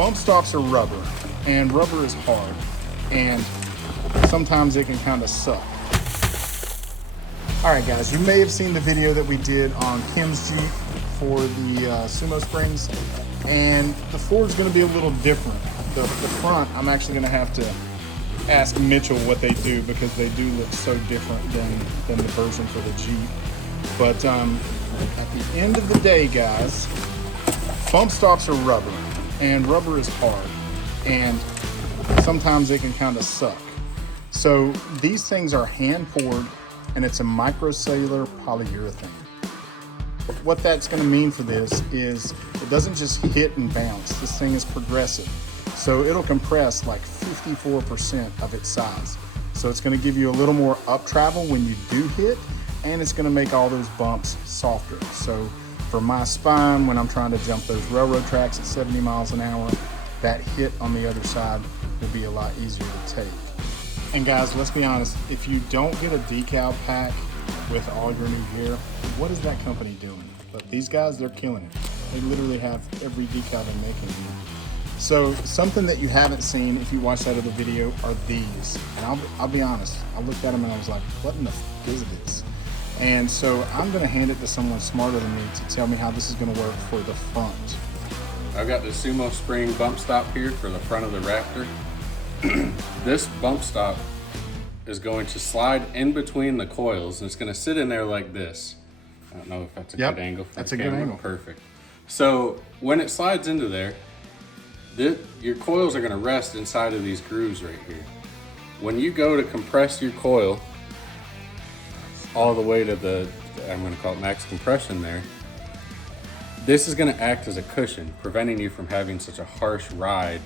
bump stops are rubber, and rubber is hard, and sometimes it can kind of suck. All right, guys, you may have seen the video that we did on Kim's Jeep for the SumoSprings, and the Ford's going to be a little different. The front, I'm actually going to have to ask Mitchell what they do, because they do look so different than the version for the Jeep. But at the end of the day, guys, bump stops are rubber, and rubber is hard, and sometimes it can kind of suck. So these things are hand poured, and it's a microcellular polyurethane. What that's going to mean for this is it doesn't just hit and bounce. This thing is progressive. So it'll compress like 54% of its size. So it's going to give you a little more up travel when you do hit, and it's going to make all those bumps softer. So for my spine, when I'm trying to jump those railroad tracks at 70 miles an hour, that hit on the other side will be a lot easier to take. And guys, let's be honest, if you don't get a decal pack with all your new gear, what is that company doing? But these guys, they're killing it. They literally have every decal they're making here. So something that you haven't seen if you watch that other video are these. And I'll be honest, I looked at them and I was like, what in the f is this? And so I'm gonna hand it to someone smarter than me to tell me how this is gonna work for the front. I've got the SumoSpring bump stop here for the front of the Raptor. This bump stop is going to slide in between the coils, and it's going to sit in there like this. I don't know if that's a good angle for that's the a camera. good angle. Perfect. So when it slides into there, your coils are going to rest inside of these grooves right here. When you go to compress your coil all the way to the, I'm going to call it max compression there, this is going to act as a cushion, preventing you from having such a harsh ride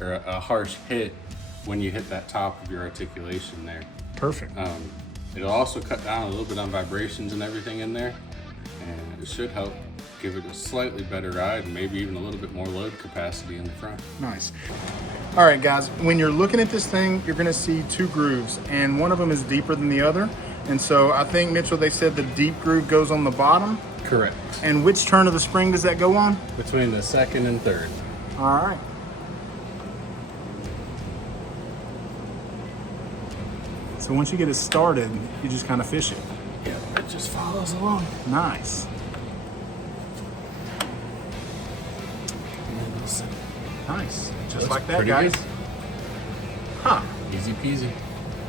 or a harsh hit when you hit that top of your articulation there. Perfect. It'll also cut down a little bit on vibrations and everything in there, and it should help give it a slightly better ride and maybe even a little bit more load capacity in the front. Nice. All right, guys, when you're looking at this thing, you're gonna see two grooves, and one of them is deeper than the other. And so I think, Mitchell, they said the deep groove goes on the bottom. Correct. And which turn of the spring does that go on? Between the second and third. All right. So once you get it started, you just kind of fish it. Yeah, it just follows along. Nice. Nice. Just like that, guys. Good. Huh. Easy peasy.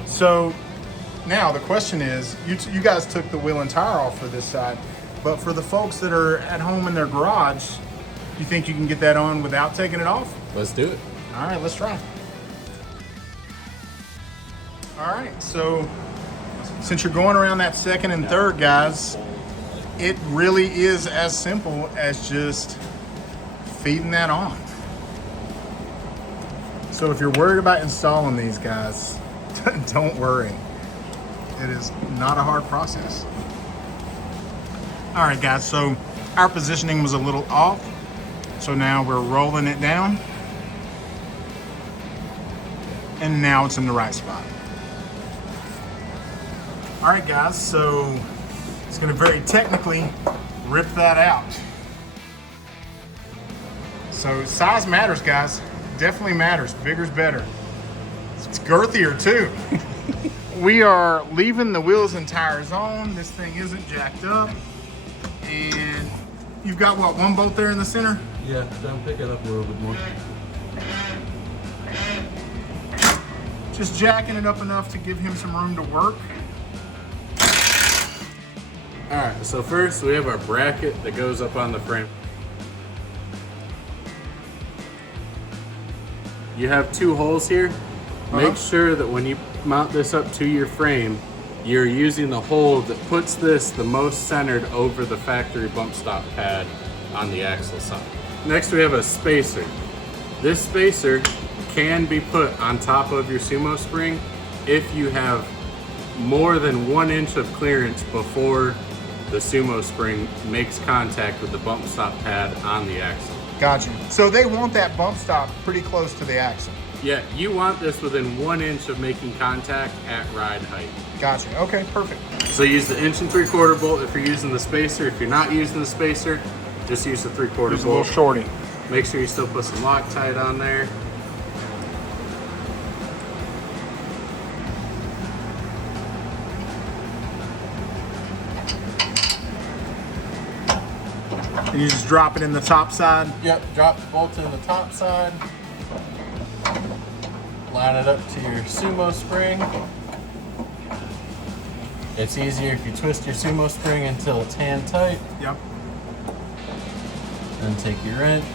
So now the question is, you guys took the wheel and tire off for this side, but for the folks that are at home in their garage, you think you can get that on without taking it off? Let's do it. All right, let's try. All right, so since you're going around that second and third, guys, it really is as simple as just feeding that on. So if you're worried about installing these, guys, don't worry. It is not a hard process. All right, guys, so our positioning was a little off. So now we're rolling it down. And now it's in the right spot. All right, guys, so it's gonna very technically rip that out. So size matters, guys. Definitely matters. Bigger's better. It's girthier too. We are leaving the wheels and tires on. This thing isn't jacked up. And you've got what, one bolt there in the center? Yeah, don't pick it up a little bit more. Just jacking it up enough to give him some room to work. All right, so first we have our bracket that goes up on the frame. You have two holes here. Make sure that when you mount this up to your frame, you're using the hole that puts this the most centered over the factory bump stop pad on the axle side. Next we have a spacer. This spacer can be put on top of your SumoSpring if you have more than 1 inch of clearance before the SumoSpring makes contact with the bump stop pad on the axle. Gotcha. So they want that bump stop pretty close to the axle. Yeah, you want this within 1 inch of making contact at ride height. Gotcha. Okay, perfect. So use the 1 3/4 bolt if you're using the spacer. If you're not using the spacer, just use the 3/4 bolt. Use a little shorty. Make sure you still put some Loctite on there. And you just drop it in the top side. Yep, drop the bolt in the top side. Line it up to your Sumo spring. It's easier if you twist your Sumo spring until it's hand tight. Yep. Then take your wrench.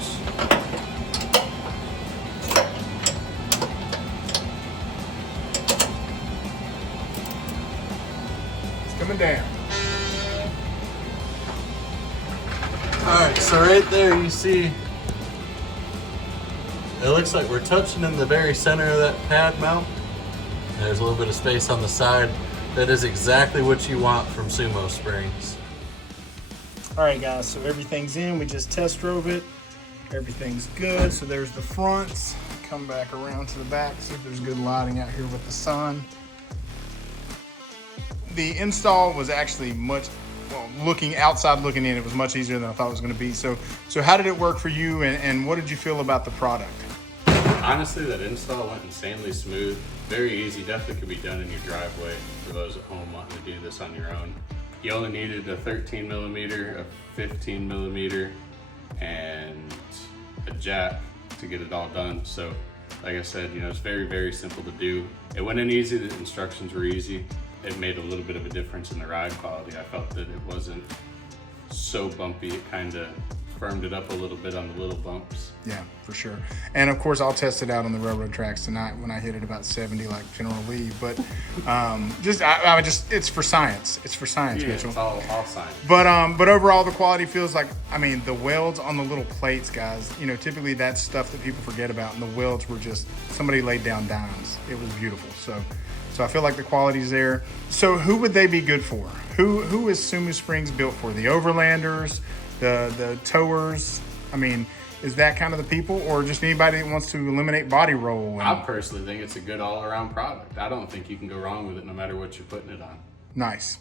It's coming down. Alright, so right there you see, it looks like we're touching in the very center of that pad mount. There's a little bit of space on the side. That is exactly what you want from SumoSprings. All right, guys, so everything's in. We just test drove it. Everything's good. So there's the fronts. Come back around to the back, see if there's good lighting out here with the sun. The install was actually much, well, looking outside, looking in, it was much easier than I thought it was going to be. So how did it work for you, and what did you feel about the product? Honestly, that install went insanely smooth. Very easy, definitely could be done in your driveway for those at home wanting to do this on your own. You only needed a 13 millimeter, a 15 millimeter, and a jack to get it all done. So like I said, you know, it's very, very simple to do. It went in easy, the instructions were easy. It made a little bit of a difference in the ride quality. I felt that it wasn't so bumpy. It kind of firmed it up a little bit on the little bumps. Yeah, for sure. And of course, I'll test it out on the railroad tracks tonight when I hit it about 70 like General Lee. But it's for science. It's for science, Yeah, Mitchell. it's all science. But overall, the quality feels like, I mean, the welds on the little plates, guys, you know, typically that's stuff that people forget about, and the welds were just, somebody laid down dimes. It was beautiful. So I feel like the quality's there. So who would they be good for? Who is SumoSprings built for? The overlanders, the towers? I mean, is that kind of the people, or just anybody that wants to eliminate body roll? I personally think it's a good all-around product. I don't think you can go wrong with it no matter what you're putting it on. Nice.